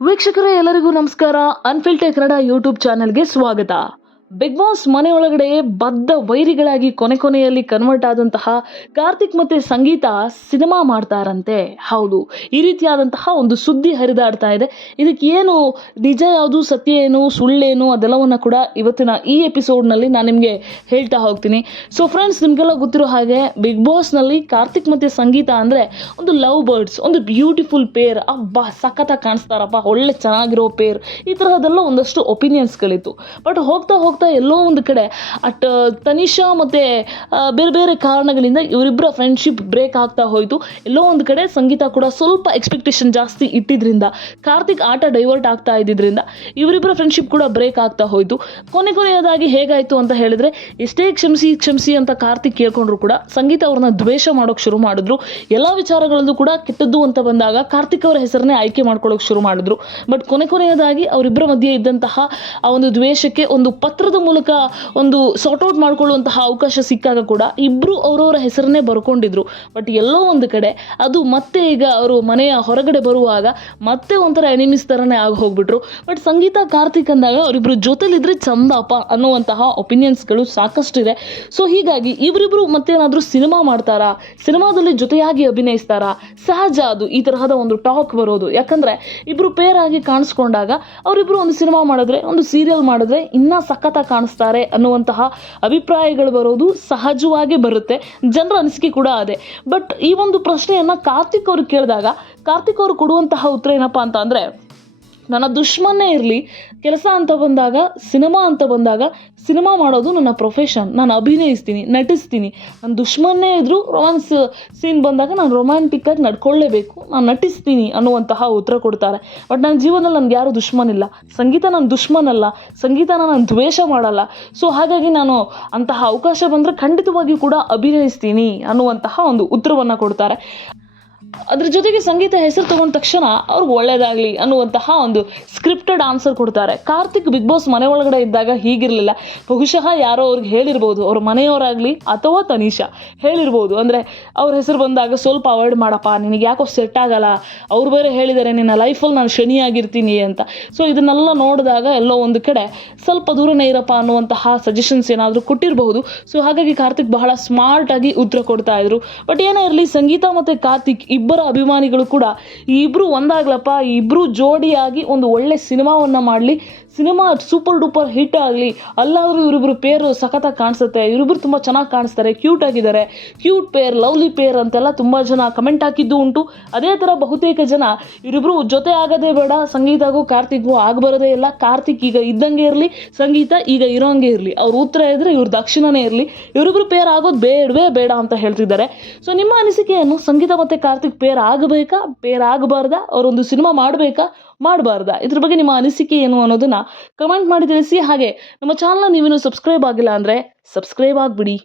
ವೀಕ್ಷಕರೇ ಎಲ್ಲರಿಗೂ ನಮಸ್ಕಾರ. ಅನ್ಫಿಲ್ಟರ್ ಕನ್ನಡ ಯೂಟ್ಯೂಬ್ ಚಾನೆಲ್ಗೆ ಸ್ವಾಗತ. ಬಿಗ್ ಬಾಸ್ ಮನೆಯೊಳಗಡೆ ಬದ್ಧ ವೈರಿಗಳಾಗಿ ಕೊನೆ ಕೊನೆಯಲ್ಲಿ ಕನ್ವರ್ಟ್ ಆದಂತಹ ಕಾರ್ತಿಕ್ ಮತ್ತೆ ಸಂಗೀತ ಸಿನಿಮಾ ಮಾಡ್ತಾರಂತೆ. ಹೌದು, ಈ ರೀತಿಯಾದಂತಹ ಒಂದು ಸುದ್ದಿ ಹರಿದಾಡ್ತಾ ಇದೆ. ಇದಕ್ಕೆ ಏನು ನಿಜ ಯಾವುದು, ಸತ್ಯ ಏನು, ಸುಳ್ಳೇನು, ಅದೆಲ್ಲವನ್ನ ಕೂಡ ಇವತ್ತಿನ ಈ ಎಪಿಸೋಡ್ನಲ್ಲಿ ನಾನು ನಿಮಗೆ ಹೇಳ್ತಾ ಹೋಗ್ತೀನಿ. ಸೊ ಫ್ರೆಂಡ್ಸ್ ನಿಮಗೆಲ್ಲ ಗೊತ್ತಿರೋ ಹಾಗೆ ಬಿಗ್ ಬಾಸ್ನಲ್ಲಿ ಕಾರ್ತಿಕ್ ಮತ್ತೆ ಸಂಗೀತ ಅಂದರೆ ಒಂದು ಲವ್ ಬರ್ಡ್ಸ್ ಒಂದು ಬ್ಯೂಟಿಫುಲ್ ಪೇರ್ ಅಬ್ಬಾ, ಸಖತ್ತಾಗಿ ಕಾಣಿಸ್ತಾರಪ್ಪ, ಒಳ್ಳೆ ಚೆನ್ನಾಗಿರೋ ಪೇರ್ ಈ ತರಹದೆಲ್ಲ ಒಂದಷ್ಟು ಒಪಿನಿಯನ್ಸ್ಗಳಿತ್ತು ಬಟ್ ಹೋಗ್ತಾ ಹೋಗ್ತಾ ಎಲ್ಲೋ ಒಂದು ಕಡೆ. ಅಟ್ ತನಿಷಾ ಮತ್ತು ಬೇರೆ ಬೇರೆ ಕಾರಣಗಳಿಂದ ಇವರಿಬ್ಬರ ಫ್ರೆಂಡ್ಶಿಪ್ ಬ್ರೇಕ್ ಆಗ್ತಾ ಹೋಯಿತು. ಎಲ್ಲೋ ಒಂದು ಕಡೆ ಸಂಗೀತ ಕೂಡ ಸ್ವಲ್ಪ ಎಕ್ಸ್ಪೆಕ್ಟೇಷನ್ ಜಾಸ್ತಿ ಇಟ್ಟಿದ್ರಿಂದ, ಕಾರ್ತಿಕ್ ಆಟ ಡೈವರ್ಟ್ ಆಗ್ತಾ ಇದ್ದಿದ್ರಿಂದ ಇವರಿಬ್ಬರ ಫ್ರೆಂಡ್ಶಿಪ್ ಕೂಡ ಬ್ರೇಕ್ ಆಗ್ತಾ ಹೋಯಿತು. ಕೊನೆ ಕೊನೆಯದಾಗಿ ಹೇಗಾಯಿತು ಅಂತ ಹೇಳಿದ್ರೆ, ಎಷ್ಟೇ ಕ್ಷಮಿಸಿ ಕ್ಷಮಿಸಿ ಅಂತ ಕಾರ್ತಿಕ್ ಕೇಳ್ಕೊಂಡ್ರು ಕೂಡ ಸಂಗೀತ ಅವ್ರನ್ನ ದ್ವೇಷ ಮಾಡೋಕೆ ಶುರು ಮಾಡಿದ್ರು. ಎಲ್ಲ ವಿಚಾರಗಳಲ್ಲೂ ಕೂಡ ಕೆಟ್ಟದ್ದು ಅಂತ ಬಂದಾಗ ಕಾರ್ತಿಕ್ ಅವರ ಹೆಸರನ್ನೇ ಆಯ್ಕೆ ಮಾಡ್ಕೊಳ್ಳೋಕೆ ಶುರು ಮಾಡಿದ್ರು. ಬಟ್ ಕೊನೆ ಕೊನೆಯದಾಗಿ ಅವರಿಬ್ಬರ ಮಧ್ಯೆ ಇದ್ದಂತಹ ಆ ಒಂದು ದ್ವೇಷಕ್ಕೆ ಒಂದು ಪತ್ರದ ಮೂಲಕ ಒಂದು ಸಾರ್ಟ್ ಔಟ್ ಮಾಡ್ಕೊಳ್ಳುವಂತಹ ಅವಕಾಶ ಸಿಕ್ಕಾಗ ಕೂಡ ಇಬ್ರು ಅವರವರ ಹೆಸರನ್ನೇ ಬರ್ಕೊಂಡಿದ್ರು. ಬಟ್ ಎಲ್ಲೋ ಒಂದು ಕಡೆ ಅದು ಮತ್ತೆ ಈಗ ಅವರು ಮನೆಯ ಹೊರಗಡೆ ಬರುವಾಗ ಮತ್ತೆ ಒಂಥರ ಎನಿಮಿಸ್ ಥರನೇ ಆಗಿ ಹೋಗ್ಬಿಟ್ರು. ಬಟ್ ಸಂಗೀತ, ಕಾರ್ತಿಕ್ ಅಂದಾಗ ಅವರಿಬ್ರು ಜೊತೆಲಿದ್ರೆ ಚಂದಪ್ಪ ಅನ್ನುವಂತಹ ಒಪಿನಿಯನ್ಸ್ಗಳು ಸಾಕಷ್ಟಿದೆ. ಸೊ ಹೀಗಾಗಿ ಇವರಿಬ್ರು ಮತ್ತೇನಾದರೂ ಸಿನಿಮಾ ಮಾಡ್ತಾರಾ? ಸಿನಿಮಾದಲ್ಲಿ ಜೊತೆಯಾಗಿ ಅಭಿನಯಿಸ್ತಾರಾ? ಸಹಜ ಅದು, ಈ ತರಹದ ಒಂದು ಟಾಕ್ ಬರೋದು. ಯಾಕಂದ್ರೆ ಇಬ್ರು ಪೇರ್ ಆಗಿ ಕಾಣಿಸ್ಕೊಂಡಾಗ ಅವರಿಬ್ರು ಒಂದು ಸಿನಿಮಾ ಮಾಡಿದ್ರೆ, ಒಂದು ಸೀರಿಯಲ್ ಮಾಡಿದ್ರೆ ಇನ್ನ ಕಾಣಿಸ್ತಾರೆ ಅನ್ನುವಂತಹ ಅಭಿಪ್ರಾಯಗಳು ಬರೋದು ಸಹಜವಾಗಿ ಬರುತ್ತೆ. ಜನರ ಅನಿಸಿಕೆ ಕೂಡ ಅದೇ. ಬಟ್ ಈ ಒಂದು ಪ್ರಶ್ನೆಯನ್ನ ಕಾರ್ತಿಕ್ ಅವರು ಕೇಳಿದಾಗ, ಕಾರ್ತಿಕ್ ಅವರು ಕೊಡುವಂತಹ ಉತ್ತರ ಏನಪ್ಪಾ ಅಂತ ಅಂದ್ರೆ ನನ್ನ ದುಶ್ಮನ್ನೇ ಇರಲಿ, ಕೆಲಸ ಅಂತ ಬಂದಾಗ, ಸಿನಿಮಾ ಅಂತ ಬಂದಾಗ, ಸಿನಿಮಾ ಮಾಡೋದು ನನ್ನ ಪ್ರೊಫೆಷನ್ ನಾನು ಅಭಿನಯಿಸ್ತೀನಿ, ನಟಿಸ್ತೀನಿ. ನನ್ನ ದುಶ್ಮನ್ನೇ ಇದ್ದರೂ ರೊಮ್ಯಾನ್ಸ್ ಸೀನ್ ಬಂದಾಗ ನಾನು ರೊಮ್ಯಾಂಟಿಕ್ಕಾಗಿ ನಡ್ಕೊಳ್ಳೇಬೇಕು. ನಾನು ನಟಿಸ್ತೀನಿ ಅನ್ನುವಂತಹ ಉತ್ತರ ಕೊಡ್ತಾರೆ. ಬಟ್ ನನ್ನ ಜೀವನದಲ್ಲಿ ನನಗೆ ಯಾರು ದುಶ್ಮನ್ ಇಲ್ಲ ಸಂಗೀತ ನನ್ನ ದುಶ್ಮನ್ ಅಲ್ಲ ಸಂಗೀತನ ನಾನು ದ್ವೇಷ ಮಾಡಲ್ಲ. ಸೊ ಹಾಗಾಗಿ ನಾನು ಅಂತಹ ಅವಕಾಶ ಬಂದರೆ ಖಂಡಿತವಾಗಿಯೂ ಕೂಡ ಅಭಿನಯಿಸ್ತೀನಿ ಅನ್ನುವಂತಹ ಒಂದು ಉತ್ತರವನ್ನು ಕೊಡ್ತಾರೆ. ಅದ್ರ ಜೊತೆಗೆ ಸಂಗೀತ ಹೆಸರು ತಗೊಂಡ ತಕ್ಷಣ ಅವ್ರಿಗೆ ಒಳ್ಳೇದಾಗಲಿ ಅನ್ನುವಂತಹ ಒಂದು ಸ್ಕ್ರಿಪ್ಟೆಡ್ ಆನ್ಸರ್ ಕೊಡ್ತಾರೆ. ಕಾರ್ತಿಕ್ ಬಿಗ್ ಬಾಸ್ ಮನೆ ಒಳಗಡೆ ಇದ್ದಾಗ ಹೀಗಿರಲಿಲ್ಲ. ಬಹುಶಃ ಯಾರೋ ಅವ್ರಿಗೆ ಹೇಳಿರ್ಬೋದು, ಅವ್ರ ಮನೆಯವರಾಗಲಿ ಅಥವಾ ತನಿಷಾ ಹೇಳಿರ್ಬೋದು. ಅಂದರೆ ಅವ್ರ ಹೆಸರು ಬಂದಾಗ ಸ್ವಲ್ಪ ಅವಾಯ್ಡ್ ಮಾಡಪ್ಪ, ನಿನಗೆ ಯಾಕೋ ಸೆಟ್ ಆಗಲ್ಲ? ಅವ್ರು ಬೇರೆ ಹೇಳಿದ್ದಾರೆ ನಿನ್ನ ಲೈಫಲ್ಲಿ ನಾನು ಶನಿಯಾಗಿರ್ತೀನಿ ಅಂತ. ಸೊ ಇದನ್ನೆಲ್ಲ ನೋಡಿದಾಗ ಎಲ್ಲೋ ಒಂದು ಕಡೆ ಸ್ವಲ್ಪ ದೂರನೇ ಇರಪ್ಪ ಅನ್ನುವಂತಹ ಸಜೆಷನ್ಸ್ ಏನಾದರೂ ಕೊಟ್ಟಿರಬಹುದು. ಸೊ ಹಾಗಾಗಿ ಕಾರ್ತಿಕ್ ಬಹಳ ಸ್ಮಾರ್ಟ್ ಆಗಿ ಉತ್ತರ ಕೊಡ್ತಾ ಇದ್ರು. ಬಟ್ ಏನೇ ಇರಲಿ, ಸಂಗೀತ ಮತ್ತು ಕಾರ್ತಿಕ್ ಇಬ್ಬರ ಅಭಿಮಾನಿಗಳು ಕೂಡ ಈ ಒಂದಾಗಲಪ್ಪ ಒಂದಾಗ್ಲಪ್ಪ ಇಬ್ಬರು ಜೋಡಿಯಾಗಿ ಒಂದು ಒಳ್ಳೆ ಸಿನಿಮಾವನ್ನು ಮಾಡಲಿ. ಸಿನಿಮಾ ಸೂಪರ್ ಡೂಪರ್ ಹಿಟ್ ಆಗಲಿ, ಅಲ್ಲಾದರೂ ಇವರಿಬ್ರು ಪೇರು ಸಖತ್ತಾಗಿ ಕಾಣಿಸುತ್ತೆ. ಇವರಿಬ್ರು ತುಂಬ ಚೆನ್ನಾಗಿ ಕಾಣಿಸ್ತಾರೆ. ಕ್ಯೂಟ್ ಆಗಿದ್ದಾರೆ. ಕ್ಯೂಟ್ ಪೇರ್, ಲವ್ಲಿ ಪೇರ್ ಅಂತೆಲ್ಲ ತುಂಬ ಜನ ಕಮೆಂಟ್ ಹಾಕಿದ್ದು ಉಂಟು. ಅದೇ ಥರ ಬಹುತೇಕ ಜನ ಇವರಿಬ್ರು ಜೊತೆ ಆಗೋದೇ ಬೇಡ, ಸಂಗೀತಗೂ ಕಾರ್ತಿಕ್ಗೂ ಆಗಬರೋದೇ ಇಲ್ಲ. ಕಾರ್ತಿಕ್ ಈಗ ಇದ್ದಂಗೆ ಇರಲಿ, ಸಂಗೀತ ಈಗ ಇರೋಂಗೆ ಇರಲಿ. ಅವ್ರ ಉತ್ತರ ಇದ್ದರೆ ಇವ್ರ ದಕ್ಷಿಣನೇ ಇರಲಿ. ಇವರಿಬ್ರು ಪೇರ್ ಆಗೋದು ಬೇಡವೇ ಬೇಡ ಅಂತ ಹೇಳ್ತಿದ್ದಾರೆ. ಸೊ ನಿಮ್ಮ ಅನಿಸಿಕೆಯನ್ನು ಸಂಗೀತ ಮತ್ತು ಕಾರ್ತಿಕ್ ಪೇರ್ ಆಗಬೇಕಾ, ಪೇರ್ ಆಗಬಾರ್ದಾ? ಅವರೊಂದು ಸಿನಿಮಾ ಮಾಡಬೇಕಾ? ಮಾಡಬಾರ್ದಾ. ಇದ್ರ ಬಗ್ಗೆ ನಿಮ್ಮ ಅನಿಸಿಕೆ ಏನು ಅನ್ನೋದನ್ನ ಕಮೆಂಟ್ ಮಾಡಿ ತಿಳಿಸಿ. ಹಾಗೆ, ನಮ್ಮ ಚಾನಲ್ನ ನೀವೇನು ಸಬ್ಸ್ಕ್ರೈಬ್ ಆಗಿಲ್ಲ ಅಂದರೆ ಸಬ್ಸ್ಕ್ರೈಬ್ ಆಗಿಬಿಡಿ.